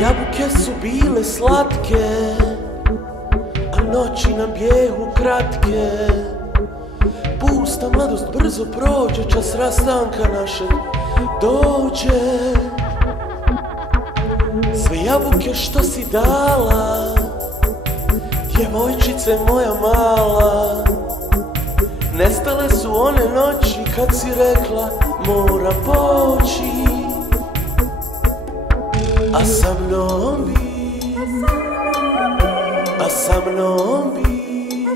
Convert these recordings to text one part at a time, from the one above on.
Jabuke su bile slatke, a noći nam bijehu kratke. Pusta mladost brzo prođe, čas rastanka našeg dođe. Sve jabuke što si dala, djevojčice moja mala, nestale su one noći kad si rekla mora poći. A sa mnom bi, a sa mnom bi,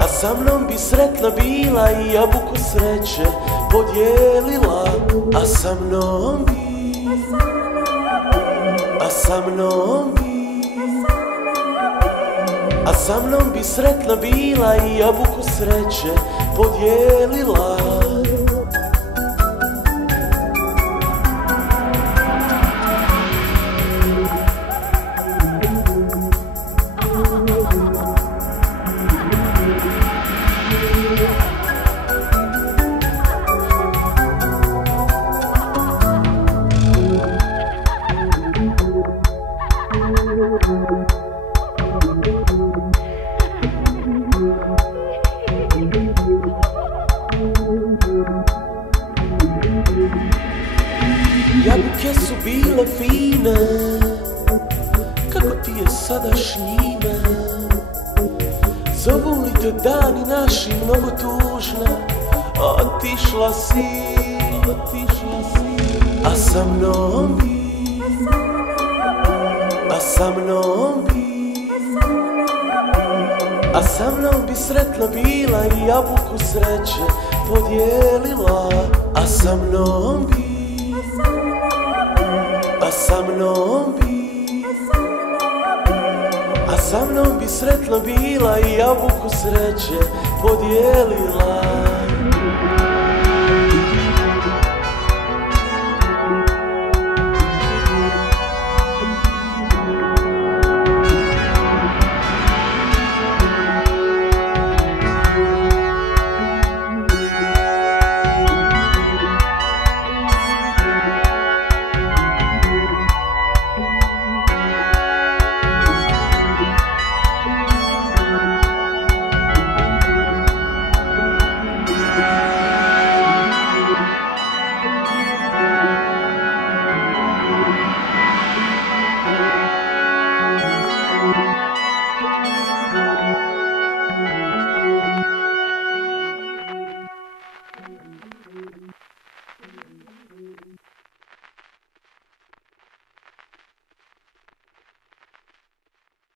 a sa mnom bi sretna bila i jabuku sreće podijelila. A sa mnom bi, a sa mnom bi, a sa mnom bi sretna bila i jabuku sreće podijelila. Jabuke su bile fine, kako ti je sada s njime? Zovu li te dani naši mnogo tužna, otišla si, otišla si. A sa mnom bi, a sa mnom bi, a sa mnom bi sretna bila i jabuku sreće podijelila. A sa mnom bi, a sa mnom bi, a sa mnom bi sretna bila i jabuku sreće podijelila.